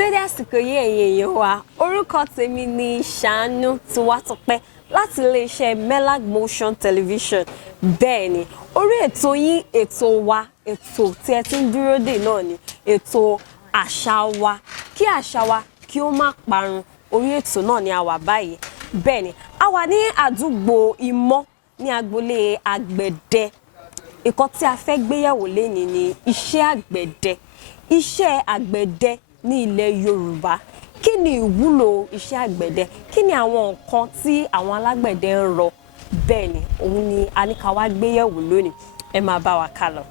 dédé àsìkò yìí ẹ̀yin èèyàn wa orúkọ tèmi ni Ṣàánú Tiwátọ́pẹ́ láti iléeṣẹ́ Melag Motion Television. Bẹ́ẹ̀ ni orí ètò yín ètò wa ètò tí ẹ ti ń dúró dè náà ni ètò àṣà wa kí àṣà wa kí ó má parun orí ètò náà ni a wà báyìí. Bẹ́ẹ̀ ni a wà ní àdúgbò Ìmọ̀ ní agboolé àgbẹ̀dẹ. Nǹkan tí a fẹ́ gbéyẹ̀wò lénìí ni iṣẹ́ àgbẹ̀dẹ. Iṣẹ́ àgbẹ̀dẹ ní ilẹ̀ Yorùbá. Kí ni ìwúlò iṣẹ́ àgbẹ̀dẹ? Kí ni àwọn nǹkan tí àwọn alágbẹ̀dẹ ń rọ? Bẹ́ẹ̀ ni òun ni a ní ká wá gbéyẹ̀wò lónìí. Ẹ máa bá wa kálọ.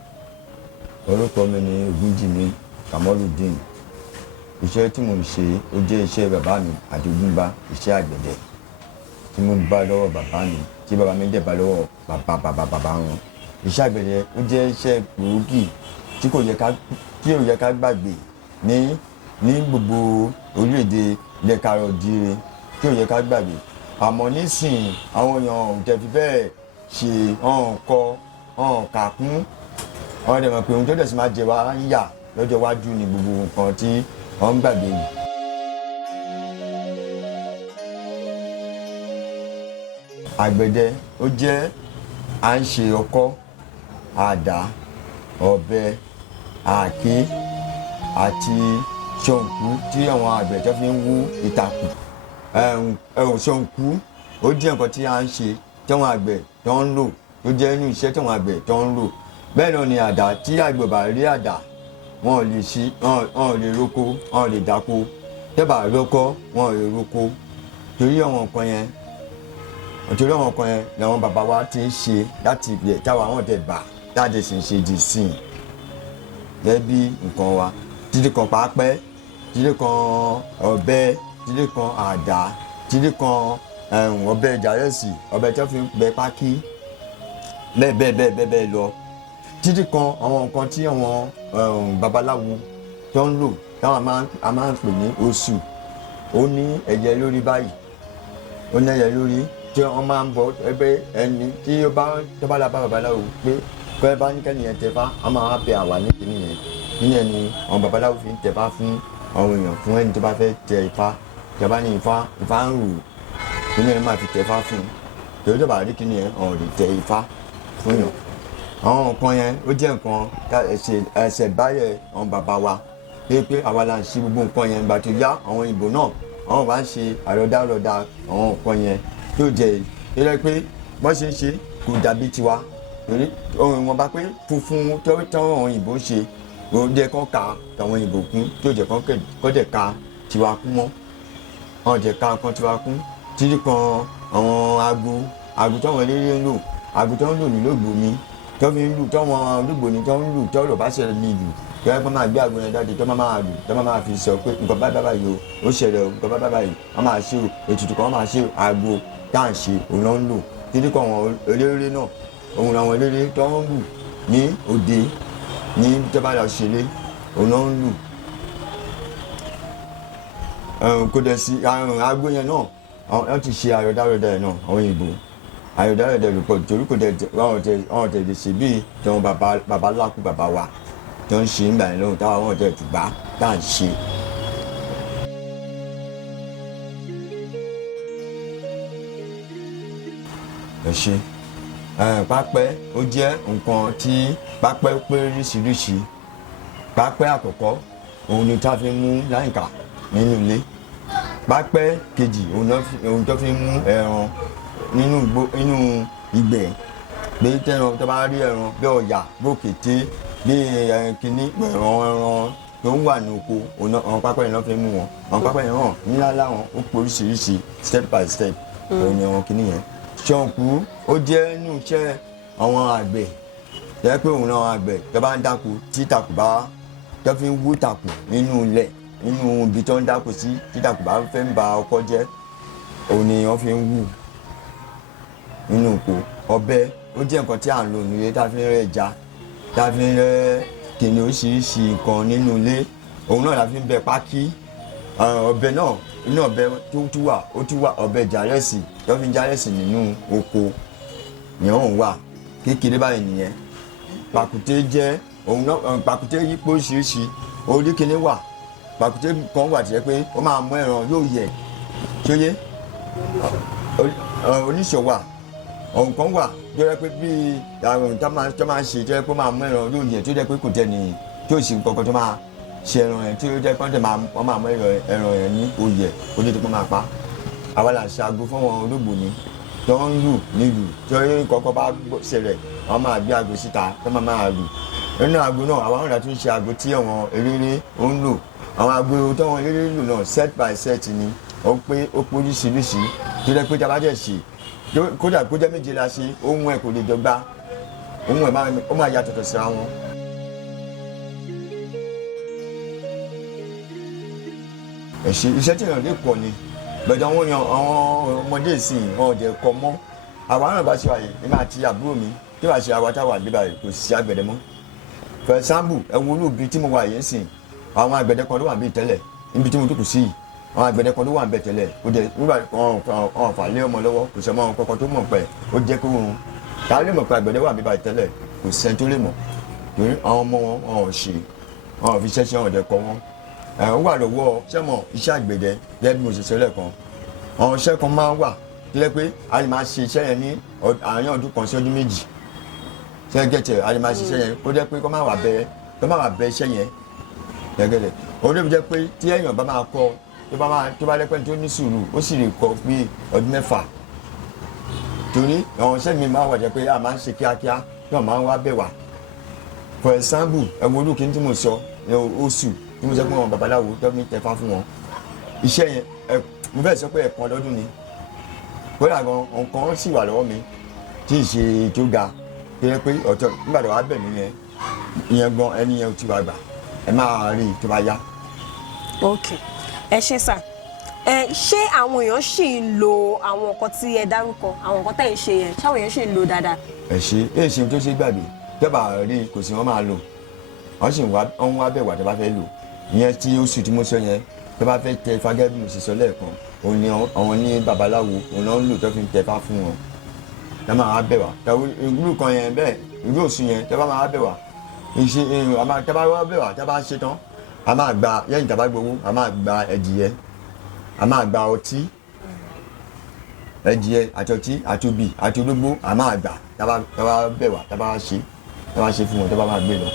Orúkọ mi ni Ògúnjìmí Kamorudeen. Iṣẹ́ tí mo ń ṣe ó jẹ́ iṣẹ́ bàbá mi àjogúnbá, iṣẹ́ àgbẹ̀dẹ tí mo bá lọ́wọ́ bàbá mi tí bàbá mi dẹ̀ bá lọ́wọ́ bàbá wọn. Iṣẹ́ àgbẹ̀dẹ ó jẹ́ iṣẹ́ gbòógì tí kò yẹ ká gbàgbé ní gbogbo orílẹ̀-èdè ilẹ̀ Káàárọ̀-o-ò-jíire, tí ò yẹ ká gbàgbé. Àmọ́ nísìnyí àwọn èèyàn ò tẹ̀ fi bẹ́ẹ̀ ṣe kà kún. Wọ́n dẹ̀ mọ̀ pé ohun tó dẹ̀ sì máa jẹ wá yà lọ́jọ́ iwájú ni gbogbo nǹkan tí wọ́n ń gbàgbé yìí. Àgbẹ̀dẹ ó jẹ́ à ń ṣe ọkọ́, àdá, ọ̀bẹ, àáké àti ṣọ̀ǹkú tí àwọn àgbẹ̀ tó fi ń wú ìtàkùn. Ṣọ̀ǹkú ó jẹ́ nǹkan tí a ń ṣe tí àwọn àgbẹ̀ tó ń lò, tó jẹ́ inú iṣẹ́ tí àwọn àgbẹ̀ tó ń lò. Bẹ́ẹ̀ náà ni àdá, tí àgbẹ̀ bá rí àdá wọn ò lè roko, wọn ò lè dáko. Tẹ́bà lọ́kọ́ wọn ò lè roko. Torí àwọn nǹkan yẹn làwọn bàbá wa ti ń ṣe láti ìbílẹ̀ táwa wọn tẹ̀ bá láti sì ń ṣe di sìn. Gẹ́gẹ́ bí nǹkan wa títí kan pápẹ́, títí kan ọ̀bẹ, títí kan àdá, títí kan ọ̀bẹ ìjàrẹ́sì, ọ̀bẹ tó fi ń bẹ pákí, bẹ́ẹ̀ lọ. Títí kan àwọn nǹkan tí àwọn babaláwo tó ń lò táwọn a máa ń pè ní oṣù. Ó ní ẹ̀jẹ̀ lórí báyìí, ó ní ẹ̀jẹ̀ lórí tí wọ́n máa ń bọ ẹgbẹ́ ẹni tí ó bá la bá babaláwo pé kọ́ ẹ bá ní kẹ́ni yẹn tẹ̀fá, a máa bẹ àwa ní kíní yẹn. Kíní yẹn ni àwọn babaláwo fi ń tẹ̀fá fún àwọn èèyàn, fún ẹni tó bá fẹ́ tẹ ifá. Ìjọba ní ifá ń rù, kíní yẹn máa fi tẹ̀fá fún un. Torí tó bá rí kíní yẹn ọ̀n lè tẹ ifá fún yàn. Àwọn nǹkan yẹn ó jẹ́ nǹkan ẹsẹ̀ báyẹ̀ àwọn bàbá wa pé àwa la ń ṣe gbogbo nǹkan yẹn. Ìgbà tó yá àwọn ìbò náà àwọn bá ń ṣe àròdá àwọn nǹkan yẹn tó jẹ́ ìrẹ́ pé wọ́n ṣe ń ṣe kò dàbí tiwa. Torí ohun wọn bá pé funfun tọ́wọ́ àwọn ìbò ń ṣe ó jẹ́ kán ka tàwọn ìbò kún, tó jẹ́ kán dẹ̀ ka tiwa kún mọ́. Wọ́n jẹ́ ká kan tiwa kún. Títí kan àwọn aago táwọn eléré ń lò, aago tó ń lò nílò gbòmí tó fi ń lù, táwọn olúgbò ni tó ń lù tọ́rọ̀ bá ṣẹlẹ̀ ní ìlú. Tó yẹ kó máa gbé aago yẹn jáde tó máa lù, tó máa fi sọ pé nǹkan báyìí ó ṣẹlẹ̀ o, nǹkan báyìí wọ́n máa ṣe o, ètùtù kan wọ́n máa ṣe aago tá à ń ṣe òun ló ń lò. Títí kan àwọn eléré náà, òun làwọn eléré tó ń lù ní òde ní tó bá lọ ṣeré òun ló ń lù. Kò dẹ̀ sí aago yẹn náà wọ́n ti ṣe àròdá yẹn náà àwọn ìbò. Àròdá ló pọ̀ torí kò dẹ̀ wọ́n tẹ̀ lè ṣe bíi tẹ̀wọ̀n bàbá lákú bàbá wa tó ń ṣe nígbà yẹn lóhùn táwa wọn tẹ̀ tùbá tá à ń ṣe. Ẹ ṣe pápẹ́ ó jẹ́ nǹkan tí pápẹ́ pé oríṣiríṣi. Pápẹ́ àkọ́kọ́ òun ni tá fi mú láyìnká nínú ilé. Pápẹ́ kejì òun tó fi mú ẹran nínú ìgbẹ́. Pé tẹ́ran tó bá rí ẹran bí ọ̀yà bí òkété bí kìíní ẹran tó ń wà ní oko àwọn pápẹ́ yẹn ló fi mú wọn. Àwọn pápẹ́ yẹn hàn ńlá láwọn ó pé oríṣiríṣi step by step òun ni àwọn kìíní yẹn. Ṣọ̀ǹkú ó jẹ́ inú iṣẹ́ àwọn àgbẹ̀. Jẹ́ pé òun náà àgbẹ̀ tó bá ń dáko tí ìtàkù bá tó fi ń wú ìtàkù nínú ilẹ̀ nínú ibi tó ń dáko sí, tí ìtàkù bá fẹ́ ń ba ọkọ́ jẹ́ òun ni wọ́n fi ń wú nínú oko. Ọ̀bẹ ó jẹ́ nǹkan tí à ń lò nílé tá fi ń rẹ́ ẹja, tá fi ń rẹ́ kìnìún oríṣiríṣi nǹkan nínú ilé. Òun náà la fi ń bẹ pákí. Ọ̀bẹ náà inú ọ̀bẹ tó tún wà ọ̀bẹ ìjàrẹ́sì tó fi ń jàrẹ́sì nínú oko yẹn òun wà kékeré báyìí nìyẹn. Pàkúté jẹ́ òun náà pàkúté yípo oríṣiríṣi. Orí kíní wà pàkúté kan wà tí yẹ pé ó máa mú ẹran yóò yẹ tí ó yé oníṣòwò ọ̀hún kan wà tó yẹ pé bí àwọn tó máa ń ṣe tó yẹ pé ó máa mú ẹran yóò yẹ tó yẹ pé kò tẹ̀ ní tí ó sì kankan tó máa ṣe ẹran yẹn tí ó jẹ́ pé wọ́n máa mú ẹran yẹn ní oyè ó lè tó pé máa pa àwa là ń ṣe aago fún wọn olóògbò ni tó ń lù nílùú tó yẹ kọ́kọ́ bá ṣẹlẹ̀ wọ́n máa gbé aago síta tó máa lù nínú aago náà àwọn ọ̀nà tó ń ṣe aago tí àwọn eléré ó ń lò àwọn aago tó wọn eléré lò náà set by set ni ó pé oríṣiríṣi tó jẹ́ pé tábàjẹ́ ṣe kódà kó jẹ́ méje la ṣe ohun ẹ̀ kò lè dọ́gba ohun ẹ̀ ó máa yàtọ̀tọ̀ síra wọn. iṣẹ́ tí èèyàn lè pọ̀ ni bẹ̀rẹ̀ àwọn èèyàn àwọn ọmọdé ìsìn ọ̀dẹ̀ kọ mọ́ àwọn àrùn bá ṣe wáyé èmi àti àbúrò mi tí wàá ṣe àwa táwa níbà yìí kò sí àgbẹ̀dẹ mọ́ for example ẹ̀wọ̀n olóògbé tí mo wà yìí sìn àwọn àgbẹ̀dẹ kan ló wà níbi tẹ́lẹ̀ níbi tí mo dúkù sí yìí àwọn àgbẹ̀dẹ kan ló wà níbẹ̀ tẹ́lẹ̀ ó jẹ́ nígbà ọ̀n fà lé ọmọ lọ́wọ́ kò sọmọ kankan tó mọ̀ pẹ́ ó jẹ́ kó wọn ká lè mọ̀ pé àgbẹ̀dẹ wà níbà tẹ́lẹ̀ kò sẹ́ni tó lè mọ̀ torí àwọn ọmọ wọn ọ̀n ṣe ọ̀n fi ṣẹ́ṣẹ́ ọ̀dẹ̀ kọ wọn ó wà lọ́wọ́ sẹ́mọ̀ iṣẹ́ àgbẹ̀dẹ gẹ́gẹ́ bí mo ṣe sọ lẹ́ẹ̀kan àwọn iṣẹ́ kan máa ń wà tó yẹ pé a lè máa ṣe iṣẹ́ yẹn ní àárín ọdún kan sí ọdún méjì ṣẹ́gẹ̀tẹ̀ a lè máa ṣe iṣẹ́ yẹn kó jẹ́ pé kó má wà bẹ iṣẹ́ yẹn gẹ́gẹ́dẹ̀ òun ló fi jẹ́ pé tí èèyàn bá máa kọ́ tó bá lẹ́pẹ́ tó ní sùúrù ó sì lè kọ́ bí ọdún mẹ́fà torí àwọn iṣẹ́ mi máa wà jẹ́ pé a máa ń ṣe kíákíá náà máa ń wá bẹ̀ wá for example ẹ̀wọ̀n olùkí tí mo sọ oṣù tí mo sọ pé wọn babaláwo tẹ́fún tẹ́fá fún wọn iṣẹ́ yẹn mo fẹ́ sọ pé ẹ̀kan lọ́dún ni kódà gan nǹkan sì wà lọ́wọ́ mi tí ì ṣe tó ga tó yẹ pé ọ̀tọ̀ nígbà tó wà bẹ̀ mí yẹn ìyẹn gan ẹni yẹn ti wà gbà ẹ máa rí i tó bá yá. ok ẹ ṣe sà ṣé àwọn èèyàn ṣì ń lo àwọn nǹkan tí ẹ dárúkọ àwọn nǹkan tẹ̀ ń ṣe yẹn ṣáwọn èèyàn ṣì ń lo dáadáa. ẹ ṣe é ṣe tó ṣe gbàgbé tẹ́bà rí kò sí wọ́n máa lò wọ́n sì ń wá bẹ̀ wà tó bá fẹ́ lò ìyẹn tí oṣù tí mo sọ yẹn tó bá fẹ́ tẹ fagẹ́ bí mo ṣe sọ lẹ́ẹ̀kan òun ni àwọn ní babaláwo òun náà ń lò tó fi ń tẹfá fún wọn tó máa wá bẹ̀ wá irú kan yẹn bẹ́ẹ̀ irú oṣù yẹn tó bá máa wá bẹ̀ wá tó bá wá bẹ̀ wá tó bá ṣe tán a máa gba lẹ́yìn tá bá gbowó a máa gba ẹ̀dìyẹ a máa gba ọtí ẹ̀dìyẹ àti ọtí àti obì àti ológbó a máa gbà tá bá bẹ̀ wá tá bá ṣe fún wọn tó bá máa gbé lọ.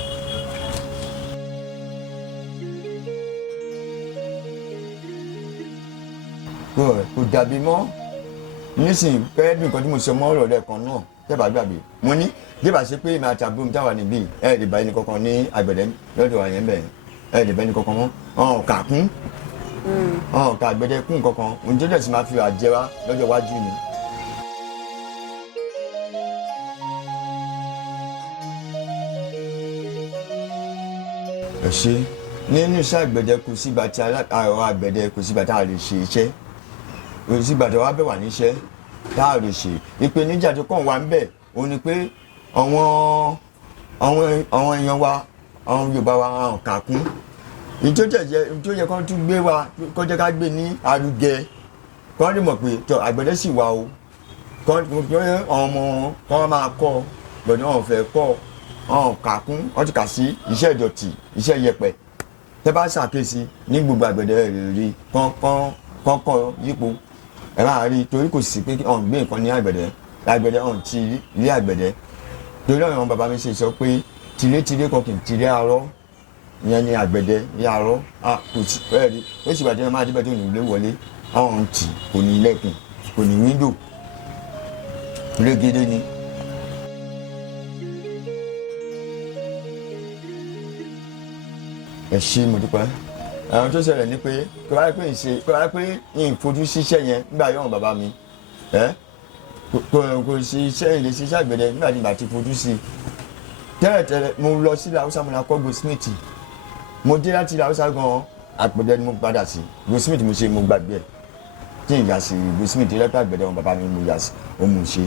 kò dàbí mọ́ nísìnyí pẹ́ẹ́ bí nǹkan tí mo sọ mọ́ ọ̀rọ̀ lẹ́ẹ̀kan náà tẹ́bà gbàgbé mo ní débà ṣe pé èmi àti àbúrò mi táwa níbí ẹ̀ lè bá ẹni kankan ní àgbẹ̀dẹ lọ́dọ̀ àyẹ̀ ń bẹ̀ ẹ̀ lè bá ẹni kankan mọ́ ọ̀hún kà kún ọ̀hún kà àgbẹ̀dẹ kún kankan òun tó dẹ̀ sì máa fi àjẹ wá lọ́jọ́ iwájú ni. ẹ ṣe nínú iṣẹ́ àgbẹ̀dẹ kò sígbà tí àwọn àgbẹ̀dẹ kò sígbà tá a lè ṣe iṣẹ́ òsínbàdàn wa bẹ̀ wà níṣẹ́ tá a lè ṣe ìpèníjà tó kàn wá ń bẹ̀ òun ni pé àwọn èèyàn wa àwọn Yorùbá wa hàn kàkún ìjọ yẹ kó tún gbé wa kó jẹ́ ká gbé ní arugẹ kó lè mọ̀ pé tọ àgbẹ̀dẹ sì wà o kó àwọn ọmọ kó máa kọ́ gbọ̀dọ̀ wọn fẹ́ kọ́ hàn kàkún wọ́n ti kà sí iṣẹ́ ìdọ̀tí iṣẹ́ yẹpẹ̀ tẹ́ bá ṣàkíyèsí ní gbogbo àgbẹ̀dẹ rẹ̀ rí kọ́ńkọ́ yípo ẹ máa rí torí kò sí pé ọ̀n gbé nǹkan ní àgbẹ̀dẹ ọ̀n ti ilé àgbẹ̀dẹ torí àwọn bàbá mi ṣe sọ pé tilétilé kan kì í tilé arọ́ ìyẹn ní àgbẹ̀dẹ ní arọ́ kò sí bẹ́ẹ̀ rí ó sì bàjẹ́ máa débẹ̀ tó ní ilé wọlé àwọn ọ̀n tì kò ní ilẹ̀kùn kò ní wíńdò régédé ni. ẹ ṣé mo dúpẹ́ àwọn tó ṣẹlẹ̀ ni pé kò wáyé pé ìfojú síṣẹ́ yẹn nígbà yọ̀hún bàbá mi kò sí iṣẹ́ ilé ṣiṣẹ́ àgbẹ̀dẹ nígbà tí ìgbà tí fojú sí tẹ́lẹ̀tẹ́lẹ̀ mo lọ sí Haúsá mo lọ kọ́ Goldsmith mo dé láti Haúsá gan àgbẹ̀dẹ ni mo padà sí Goldsmith mo ṣe mo gbàgbé ẹ̀ tí ìyá sí Goldsmith lẹ́pẹ́ àgbẹ̀dẹ wọn bàbá mi mo yà sí ó mú ṣe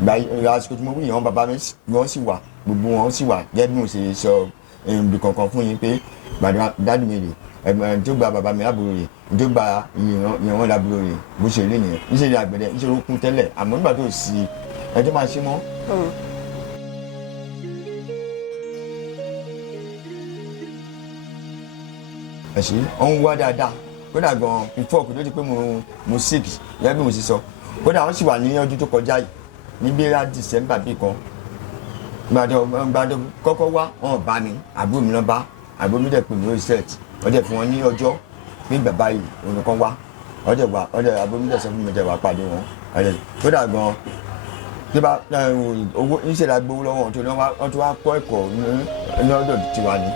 ìgbà àsìkò tí mo wí ìyẹn bàbá mi wọ́n sì wà gbogbo wọn sì wà gẹ́gẹ́ bí mo ṣe sọ ibi kankan fún yín pé gbàdúrà dádì mi rè ẹgbẹ́ tó gba bàbá mi àbúrò rẹ̀ tó gba ìyẹn wọn lábúrò rẹ̀ bó ṣe rí nìyẹn níṣẹ́ ní àgbẹ̀dẹ níṣẹ́ ló kún tẹ́lẹ̀ àmọ́ nígbà tó sí ẹjọ́ máa ṣe mọ́. ẹ ẹ̀ṣin ọ̀hún wá dáadáa kódà gan before kò tó di pé mo sick yẹ bí mo sì sọ kódà wọ́n sì wà ní ọdún tó kọjá yìí ní bíra December bíi kan gbàdọ̀ kọ́kọ́ wá wọn bá mi àbúrò mi náà bá àbúrò mi dẹ̀ pè mí research wọ́n dẹ̀ fún wọn ní ọjọ́ ní bàbá yìí òun kan wá ọ̀dẹ̀ àbúrò mi dẹ̀ sọ fún mi dẹ̀ wá pàdé wọn kódà gan tí bá owó níṣẹ́ la gbowó lọ́wọ́ wọn tó wá kọ́ ẹ̀kọ́ ní ọ̀dọ̀ tiwa ni.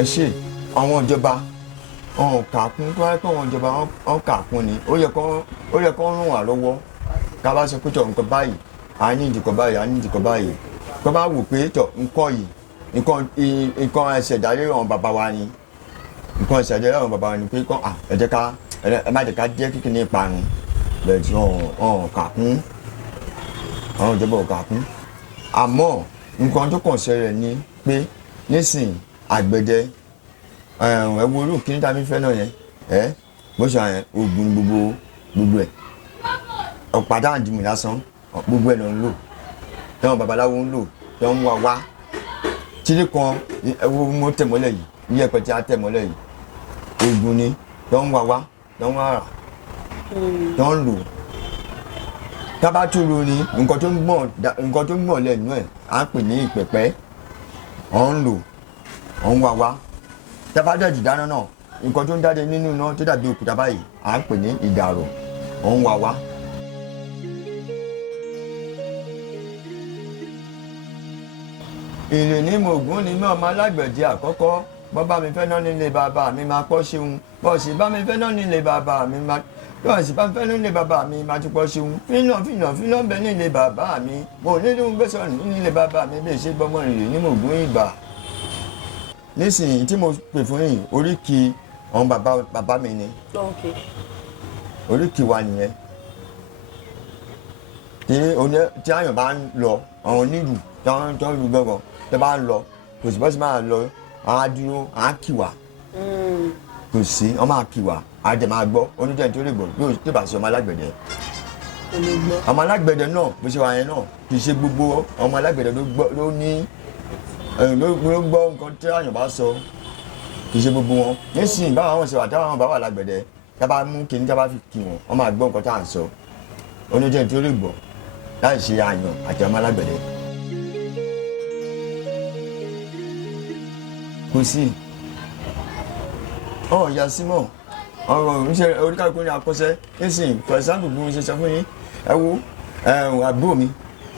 ẹ ṣe àwọn ìjọba ọ̀hún kàkún tó wáyé pé àwọn ìjọba ọ̀hún kàkún ni ó yẹ kó ràn wá lọ́wọ́ ká bá sọ pé tọ̀ nǹkan báyìí a ní ìdìkọ̀ báyìí a ní ìdìkọ̀ báyìí kó bá wò pé tọ̀ nǹkan yìí nǹkan ẹ̀ṣẹ̀dálé àwọn bàbá wa ni nǹkan ẹ̀ṣẹ̀dálé àwọn bàbá wa ni pé kọ́ ẹ jẹ́ ká ẹ má jẹ́ ká jẹ́ kíkì ní ìparun bẹ́ẹ̀ tí ọ̀hún kàkún àwọn ìjọba ò kàkún àmọ́ nǹkan tó kàn ṣẹlẹ̀ ni pé nísìnyí àgbẹ̀dẹ ẹ̀wọ̀n olú kí ní tàbí fẹ́ náà yẹn bó ṣe àyẹn oògùn gbogbo ẹ̀ ọ̀pádà àdìmú lásán gbogbo ẹ̀ ló ń lò tẹ́wọ̀n babaláwo ń lò tẹ́wọ̀n wá wá tílé kan ẹ̀wọ̀n mo tẹ̀ mọ́lẹ̀ yìí ní ẹ̀pẹ̀ tí a tẹ̀ mọ́lẹ̀ yìí oògùn ni tẹ́wọ̀n wá wá tẹ́wọ̀n rà tẹ́wọ̀n lò tábàtúrò ni nǹkan tó ń gbọ̀n lẹ́nu ẹ̀ à ń pè ní ìpẹ̀pẹ́ ọ̀ ń lò ọ̀ ń wá wá tábàdàjì dáná náà nǹkan tó ń jáde nínú iná tó dàbí òkúta báyìí à ń pè ní ìdàrọ̀ ọ̀ ń wá wá. ìrìn ní mògún ni mọ́ ọmọ alágbẹ̀dẹ àkọ́kọ́ bọ́ bá mi fẹ́ náà nílé bàbá mi máa pọ́ ṣeun bọ́ọ̀sì bá mi fẹ́ náà nílé bàbá mi máa bọ́ọ̀sì bá mi fẹ́ náà nílé bàbá mi máa tún pọ́ ṣeun fínà bẹ nílé bàbá mi mo nílé ń gbèsè nílé bàbá mi bí ṣe gbọ́mọ ìrìn ní mògún ìgbà. nísìnyí tí mo pè fún yìí oríkì àwọn bàbá mi ni oríkì wa nìyẹn tí àyàn bá ń lọ àwọn onílù tó ń lu gbọ̀ngàn tó bá ń lọ kò sí bọ́sí máa lọ àwọn adúró àwọn kìwà kò sí wọ́n máa kìwà àjẹ máa gbọ́ oníjẹ́ tó lè gbọ́ yóò tó bá sí ọmọ alágbẹ̀dẹ. ọmọ alágbẹ̀dẹ náà bó ṣe wà yẹn náà kì í ṣe gbogbo ọmọ alágbẹ̀dẹ ló ní ló gbọ́ nǹkan tí àyàn bá sọ kì í ṣe gbogbo wọn nísìnyí báwọn ṣe wà táwọn bá wà lágbẹ̀dẹ tá bá mú kíní tá bá fi kì wọ́n wọ́n máa gbọ́ nǹkan tá à ń sọ oníjẹ́ tó lè gbọ́ láì ṣe àyàn àti ọmọ alágbẹ̀dẹ. kò sí ọ̀hún ìyá símọ̀ ọ̀rọ̀ oníṣẹ́ oríkàlùkù ní akọ́ṣẹ́ nísìnyí for example bí mo ṣe sọ fún yín ẹ wo àbúrò mi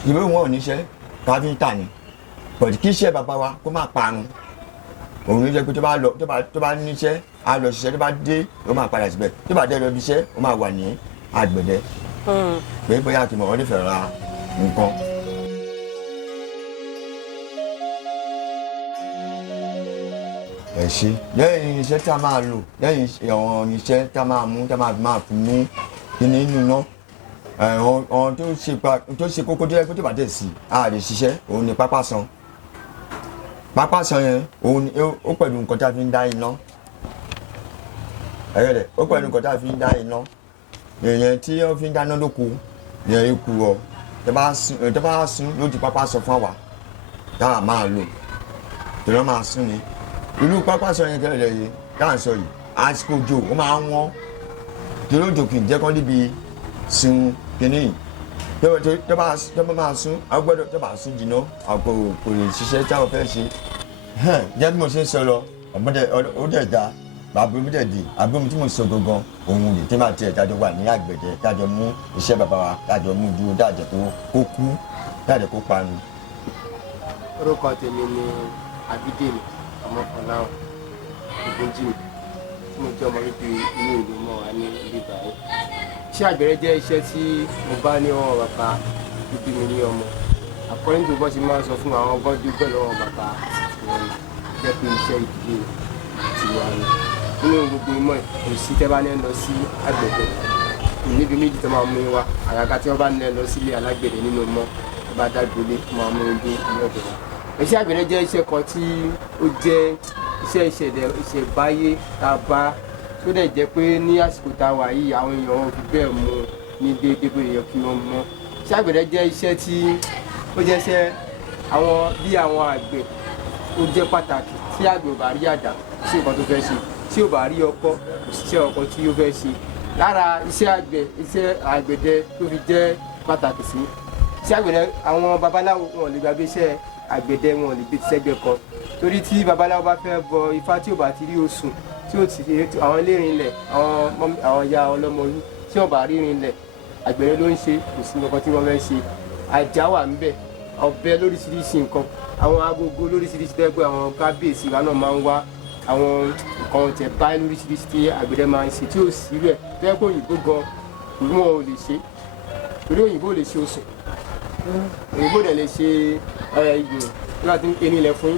ìwé wọn ò níṣẹ́ káfíńtà ni bọ̀dì kí iṣẹ́ bàbá wa kó má parun òun ló jẹ́ pé tó bá níṣẹ́ á lọ ṣiṣẹ́ tó bá dé ó máa padà síbẹ̀ tó bá dé lọ bí iṣẹ́ ó máa wà ní àgbẹ̀dẹ pé bóyá kí mọ̀ ọ́ nífẹ̀ẹ́ ra nǹkan. ẹ ṣe lẹ́yìn iṣẹ́ tá a máa lò lẹ́yìn àwọn iṣẹ́ tá a máa mú tá a máa fi mú kíní inú náà ọ̀hún tó ṣe kókó tó yẹ kó tó bá dẹ̀ sí a lè ṣiṣẹ́ òun ni pápásan yẹn òun ni ó pẹ̀lú nǹkan tá a fi ń dá iná ẹ̀rẹ́ ó pẹ̀lú nǹkan tá a fi ń dá iná èèyàn tí wọ́n fi ń dáná lóko yẹn eku ọ tó bá sún lójú pápásan fún àwa tá a máa lò tó lọ́ máa sún ni ìlú pápásan yẹn kẹlẹ̀ yìí tá à ń sọ yìí àsìkò òjò ó máa ń wọ́n torí òjò kì í jẹ́ kán níbi sun kìíní tó bá máa sún agbọ́dọ̀ tó bá sún jìnnà àpò kò lè ṣiṣẹ́ táwọn fẹ́ ṣe. jẹ́ bí mo ṣe ń sọ lọ ó dẹ̀ da bàbá mi dẹ̀ di àbúrò mi tí mo sọ gangan òun rè tí màá tiẹ̀ dájọ́ wà ní àgbẹ̀dẹ dájọ́ mú iṣẹ́ bàbá wa dájọ́ mú dúró dájọ́ kó kú dájọ́ kó parun. orúkọ tèmi ni Abídèmí ọmọkànláwọ ìgbójìmí tí mo jẹ́ ọmọ bíbí inú ìlú mọ́ wa ní ìlú ìbàdàn. iṣẹ́ àgbẹ̀rẹ̀ jẹ́ iṣẹ́ tí mo bá ní ọwọ́ bàbá bíbí mi ní ọmọ according to bó ṣe máa ń sọ fún àwọn ọgbọ́n dúpẹ́ lọ́wọ́ bàbá wọn jẹ́ pé iṣẹ́ ìdílé tiwa ni nínú gbogbo ìmọ̀ kò sí tẹ́ bá ní ẹ lọ sí àgbẹ̀dẹ níbi méjì tó máa mú yín wá àgàgà tí wọ́n bá ní ẹ lọ sílé alágbẹ̀dẹ nínú mọ́ tó bá dágbélé tó máa mú yín dé ilé ọ̀dọ̀ wa. iṣẹ́ àgbẹ̀dẹ jẹ́ iṣẹ́ kan tí ó jẹ́ iṣẹ́ ìṣẹ̀báyé tá a bá tó dẹ̀ jẹ́ pé ní àsìkò tá a wà yìí àwọn èèyàn wọn fi bẹ́ẹ̀ mú ní déédéé bó yẹ kí wọ́n mọ̀. iṣẹ́ àgbẹ̀dẹ jẹ́ iṣẹ́ tí ó jẹ́ iṣẹ́ àwọn bí àwọn àgbẹ̀ ó jẹ́ pàtàkì. Tí àgbẹ̀ ò bá rí àdá kò sí nǹkan tó fẹ́ ṣe, tí ò bá rí ọkọ́ kò sí iṣẹ́ ọkọ́ tí ó fẹ́ ṣe. Lára iṣẹ́ àgbẹ̀dẹ tó fi jẹ́ pàtàkì sí iṣẹ́ àgbẹ̀dẹ, àwọn babaláwo wọn lè gbàgbé iṣẹ́ àgbẹ̀dẹ, wọn lè gbé ti sẹ́gbẹ̀ kan. Torí tí babaláwo bá fẹ́ bọ ifá tí ò bá ti rí osùn, tí ò ti àwọn elérin lẹ̀, àwọn ìyá ọlọ́mọlú tí wọn bá rírin lẹ̀, àgbẹ̀dẹ ló ń ṣe, kò sí nǹkan tí wọ́n fẹ́ ṣe. Àjà wà ń bẹ̀, ọ̀bẹ lóríṣiríṣi nǹkan, àwọn agogo lóríṣiríṣi tẹ́gbẹ́ àwọn kábíyèsí wa náà máa ń wá àwọn nǹkan tẹ̀ báyìí lóríṣiríṣi tí àgbẹ̀dẹ máa ń ṣe tí ò sí rẹ̀ tẹ́gbẹ́ òyìnbó gan wọn ò lè ṣe, torí òyìnbó lè ṣe osùn, òyìnbó dẹ̀ lè ṣe ìgbìn tí wọ́n ti ń erin ilẹ̀ fún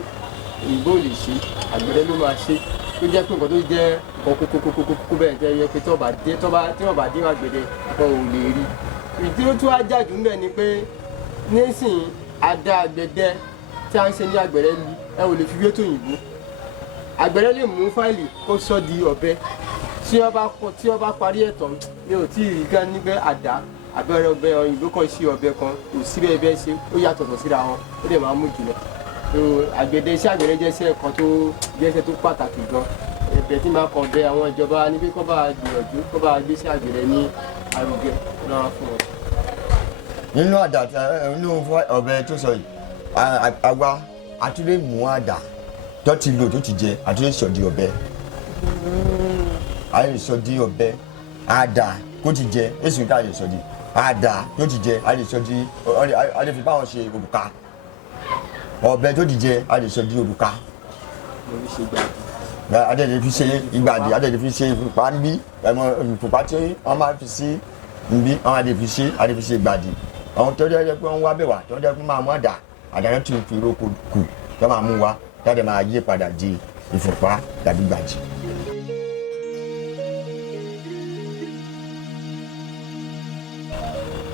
òyìnbó lè ṣe, àgbẹ̀dẹ ló máa ṣe. Tó jẹ́ pé nǹkan tó jẹ́ nǹkan kókókókókó bẹ́ẹ̀ tẹ́ yẹ pé tí wọ́n bá dé àgbẹ̀dẹ wọn ò lè rí. Ìdí tó tún á jàdù ńbẹ̀ ni pé nísìnyí àdá àgbẹ̀dẹ tí a ń ṣe ní àgbẹ̀dẹ lu ẹ ò lè fi wé tòyìnbó. Àgbẹ̀dẹ lè mú fáìlì kó sọ di ọ̀bẹ, tí wọ́n bá parí ẹ̀tọ́ mi ò tí ì rí gan níbẹ̀ àdá abẹ́rẹ́ ọ̀bẹ òyìnbó kan sí ọ̀bẹ kan kò sí bẹ́ẹ̀ bẹ́ẹ̀ ṣe, ó yàtọ̀tọ̀ síra wọn, ó dẹ̀ máa mú jùlọ. Àgbẹ̀dẹ iṣẹ́ àgbẹ̀dẹ jẹ́ iṣẹ́ kan tó jẹ́ iṣẹ́ tó pàtàkì gan. Ẹ̀bẹ̀ tí máa kàn bẹ àwọn ìjọba ní pé kó bá gbìyànjú kó bá gbé iṣẹ́ àgbẹ̀dẹ ní arugẹ náà fún wọn. Nínú àdá nínú ọ̀bẹ tó sọ yìí àwa àtúndé mú àdá tó ti lò tó ti jẹ àtúndé sọ di ọ̀bẹ, àyè sọ di ọ̀bẹ àdá kó ti jẹ èsì ká àyè sọ di àdá tó ti jẹ àyè sọ di àyè fi báwọn ṣe òrùka, ọ̀bẹ tó ti jẹ àyè sọ di òrùka, àdèlè fi ṣe ìgbàdì, àdèlè fi ṣe ìfúnpá níbí ìfúnpá tí wọ́n máa fi sí níbí wọ́n àdè fi ṣe ìgbàdì. Àwọn tó jẹ́ pé wọ́n wá bẹ̀ wá tó jẹ́ pé máa mú àdá tó fi roko kù tó máa mú wa jáde máa yí padà di ìfúnpá tàbí gbàdì.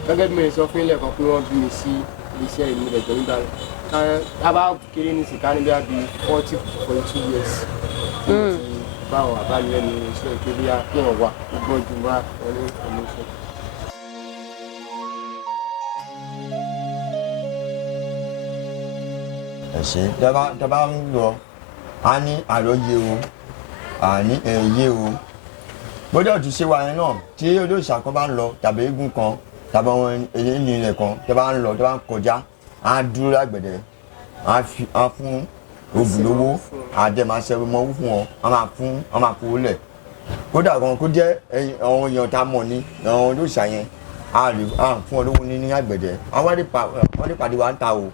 Gẹ́gẹ́ bí mo sọ fún ilé ẹ̀kọ́ pé wọ́n bí mi sí iṣẹ́ ìmúdẹ̀jọ́ nígbà tá a bá kéré ní sìká níbi àbí 40.2 years báwọn àbálẹ́nu iṣẹ́ ìpínlẹ̀ kí wọ́n wà gbogbo ọdún wá wọn ní ọmọ iṣẹ́. Ẹ̀ṣẹ̀ tẹ́bá ń lọ a ní àlọ́yé o àní ẹ̀yẹ o gbọ́dọ̀ tún ṣe wa yẹn náà tí olóòṣà kan bá ń lọ tàbí eégún kan tàbí àwọn ènìyàn ilẹ̀ kan tẹ́bá ń lọ tẹ́bá ń kọjá á dúró lágbẹ̀dẹ á fún òbí lówó àdẹ máa ṣe ọmọ owó fún wọn á máa kó lẹ̀ kódà kan kó jẹ́ àwọn èèyàn tá a mọ̀ ní àwọn olóòṣà yẹn á fún ọ lówó ní àgbẹ̀dẹ àwọn lè pàdé wa ń ta o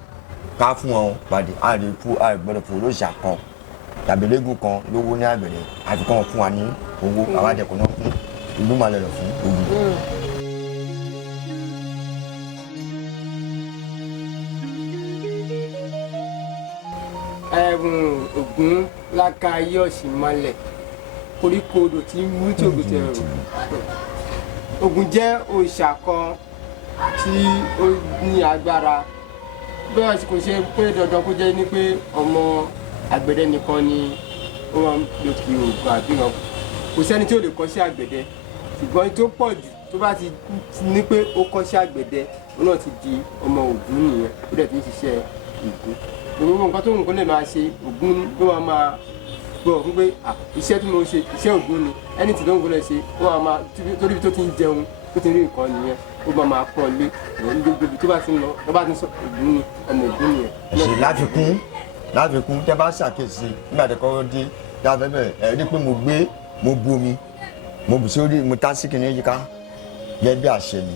ká fún wọn pàdé á lè fún àgbẹ̀dẹ fún olóòṣà kan tàbí lẹ́gùn kan lówó ní àgbẹ̀dẹ àfikún fún wa ní owó àwọn àjẹkùn náà fún ìlú màlẹ̀ lọ fún ògùn. Ògún láka ayé ọ̀sìn malẹ̀ koríko odò tí ń mú tí ògùn tẹ̀ rò. Ògún jẹ́ òòṣà kan tí ó ní agbára bẹ́ẹ̀ kò ṣe pé dandan kó jẹ́ ní pé ọmọ àgbẹ̀dẹ nìkan ni ó máa ń lò kí Ògún àbí wọn kò sẹ́ni tí ò lè kọ́ sí àgbẹ̀dẹ ṣùgbọ́n tó pọ̀ jù tó bá ti ní pé ó kọ́ sí àgbẹ̀dẹ ó náà ti di ọmọ Ògún nìyẹn ó dẹ̀ ti ń ṣiṣẹ́ Ògún gbogbo nǹkan tó ń kó lè máa ṣe Ògún ló máa gbọ́ fún pé iṣẹ́ tí mo ṣe iṣẹ́ Ògún ni ẹni tí ló ń gbọ́dọ̀ ṣe ó máa torí tó ti ń jẹun tó ti rí nǹkan nìyẹn ó máa pọ̀ lé ní gbogbo ibi tó bá ti ń lọ tó bá ti ń sọ Ògún ni ọmọ Ògún nìyẹn. ẹ̀ṣẹ̀ láfikún tẹ́ bá ṣàkíyèsí nígbà tó kọ́kọ́ dé dábẹ́ bẹ́ẹ̀ ẹ̀ rí pé mo bu omi mo bù sórí mo tá sí kìnìún yíká gẹ́gẹ́ bí àṣẹ ni.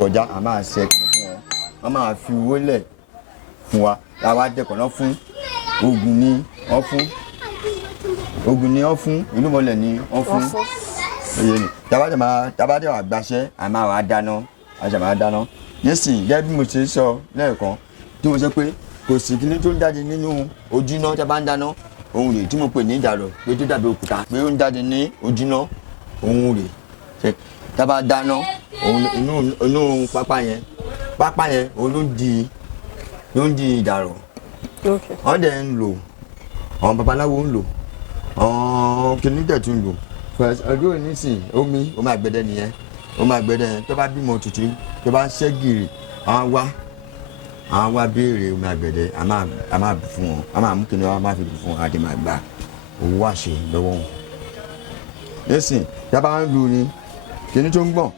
kọjá a máa ṣe kí fún wọn wọ́n máa fi owó lẹ̀ fún wa làwa dẹkọ̀ náà fún oògùn ni wọ́n fún inú mọ́lẹ̀ ni wọ́n fún oye ni tabadẹ wà gbaṣẹ́ a máa wà dáná nísìnyí gẹ́gẹ́ bí mo ṣe sọ lẹ́ẹ̀kan tí mo sọ pé kò sí kíní tó ń jáde nínú ojú iná tí a bá ń dáná ohun rẹ̀ tí mo pè ní ìjàlọ̀ pé tó dàbí òkúta pé ó ń jáde ní ojú iná ohun rẹ̀ tí a bá dáná inú pápá yẹn òun ló ń di ìjàlọ̀ wọ́n dẹ̀ ń lò àwọn babaláwo ń lò àwọn kíní dẹ̀ tún lò ọdún onísìn omi àgbẹ̀dẹ nìyẹn omi àgbẹ̀dẹ yẹn tó bá bímọ tuntun tó bá ń ṣẹ́ gírì àwọn wá béèrè omi àgbẹ̀dẹ a máa bù fún wọn a máa mú kíni wọn máa fi bù fún wọn àti máa gba owó àṣẹ lọ́wọ́ wọn. nísìn dábàá ń lu ni kíni tó ń gbọ̀n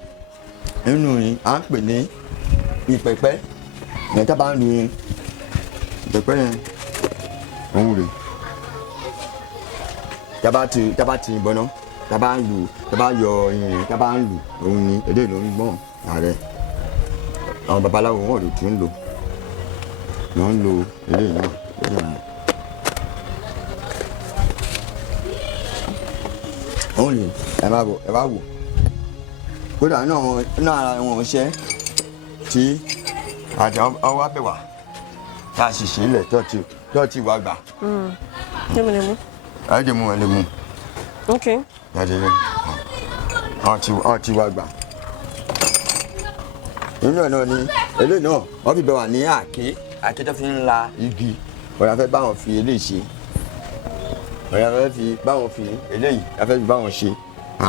nínú ni à ń pè ní ìpẹ̀pẹ́ yẹn dábàá ń lu ni ìpẹ̀pẹ́ yẹn òun rè dábàá ti ìbọn náà dábàá ń lu dábàá yọ irin dábàá ń lu òun ni èdè ló ń gbọ̀n ààrẹ àwọn babaláwo wọn ò lè tún lò wọ́n ń lo eléyìí náà wọ́n lè ẹ bá wò kódà náà ara wọn ṣẹ́ tí àti ọwọ́ abẹ́wà tá a sì ṣe ilẹ̀ tó ti wá gbà. ṣé mo lè mú. ẹ lè mú ẹ lè mú. ok. ọ ti wá gbà. inú ẹ̀ náà ni eléyìí náà wọ́n fi bẹ̀ wà ní àké tó fi ń la igi ọ̀rẹ́ afẹ́ báwọn fi eléyìí ṣe ọ̀rẹ́ afẹ́ fi báwọn fi eléyìí afẹ́ fi báwọn ṣe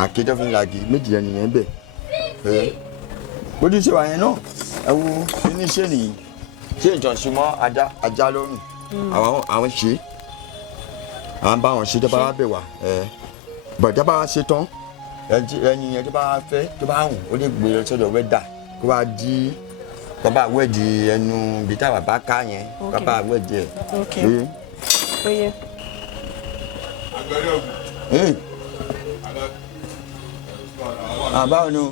àké tó fi ń la igi méjì ẹni yẹn bẹ̀ bójú ṣe wà yẹn náà ẹ wo kíní ṣe nìyí ṣé ìjọsìn mọ́ ajá lọ́rùn àwọn ṣe àwọn báwọn ṣe tó bá wá bẹ̀ wá bọ̀dá bá wá ṣe tán ẹni yẹn tó bá wá fẹ́ tó bá hùn ó lè gbé lọ sọ́dọ̀ wẹ́dà kó bá di bàbá wẹ́ẹ̀dì ẹnu bí táwa bá ká yẹn bàbá wẹ́ẹ̀dì ẹ̀. oye. àbáwo ni o.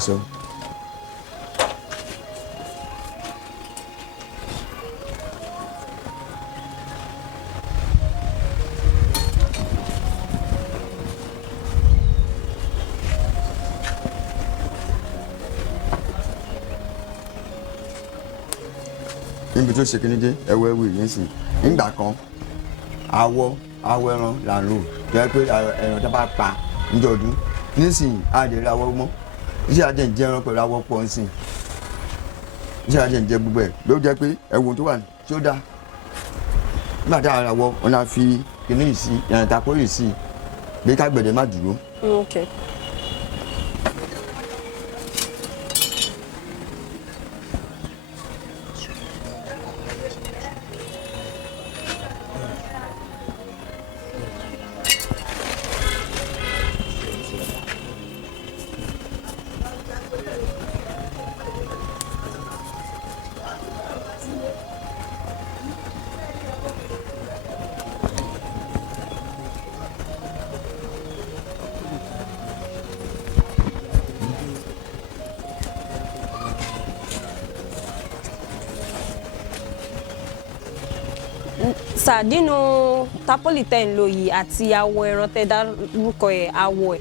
Eso. Níbi tó ṣe kíní dé ẹwọ ẹwù yìí sìn nígbà kan awọ ẹran là ń lò jẹ́ pé ẹran tó bá pa níjọ́ ọdún nísìnyí àdèrè awọ mọ́ iṣẹ́ ajẹ́ ń jẹ́ ẹran pẹ̀lú awọ pọ̀ nsìn iṣẹ́ ajẹ́ ń jẹ́ gbogbo ẹ̀ ló jẹ́ pé ẹ̀wọ̀n tó wà ní tí ó dá nígbà tá a ra wọ wọn náà fi kíní yìí sí ìyàntàkó yìí sí bí kágbẹ̀dẹ̀ má dúró. Okay. Sà nínú tapoli tẹ́ ń lò yìí àti awọ ẹran tẹ́ dárúkọ ẹ̀ awọ ẹ̀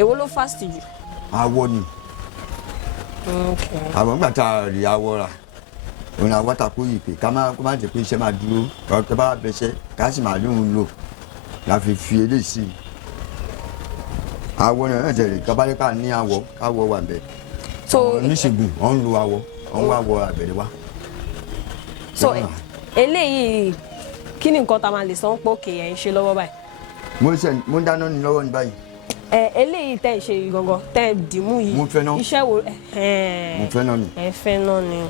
èwo ló fast jù? Awọ ni àwọn nígbà tá a rí awọ rà òun àwọn tako yìí pé ká má jẹ́ pé iṣẹ́ máa dúró ọ̀tọ̀ bá bẹ̀ṣẹ́ ká sì máa lóhun lò la fi eléyìí sí i awọ náà tẹ̀lé kábàlẹ́pà ní awọ káwọ wà bẹ́ẹ̀ oníṣègùn wọ́n ń lo awọ wọ́n wá awọ àbẹ̀rẹ̀ wá. So eléyìí kí ni nǹkan tá a máa lè sọ pé òkè ẹ̀ ń ṣe lọ́wọ́ báyìí. mo ń dáná ní lọ́wọ́ ní báyìí. Eléyìí tẹ́ ẹ̀ ṣe yìí gangan tẹ́ ẹ̀ dìímú yìí. Mo fẹ́ náà. Iṣẹ́ wo mo fẹ́ náà ni. ẹ fẹ́ náà ni.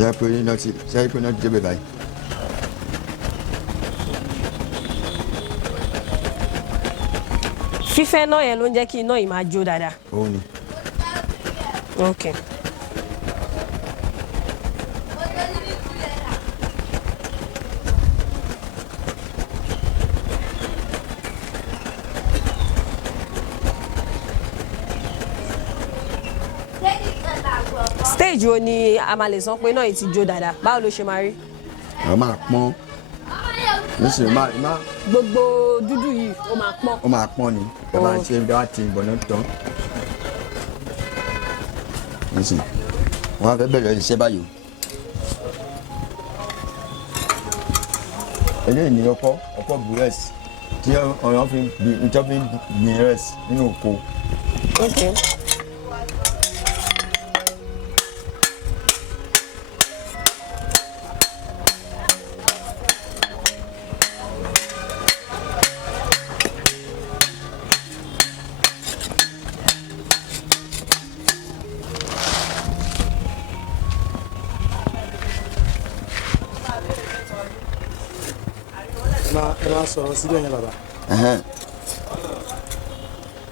Ṣé pé iná ti débẹ̀ báyìí. Fífẹ́ náà yẹn ló ń jẹ́ kí iná yìí máa jó dáadáa. Òun ni. Okay. Stage wo ni a máa lè sọ pé náà yìí ti jó dáadáa? Báwo ló ṣe máa rí? Àwọn máa pọ́n. Níṣẹ́ máa. Gbogbo dúdú yìí ó máa pọ́n. Ó máa pọ́n ni. Ẹ máa ṣe bí wọ́n ti ìbọn náà tán. Níṣẹ́ wọ́n á fẹ́ bẹ̀rẹ̀ iṣẹ́ báyìí. Eléyìí ni ọkọ́ búrẹ́sì tí ọ̀yàn fi gbìn rẹ́sì nínú oko. Okay. ẹ máa sọ̀rọ̀ síbẹ̀ yẹn bàbá.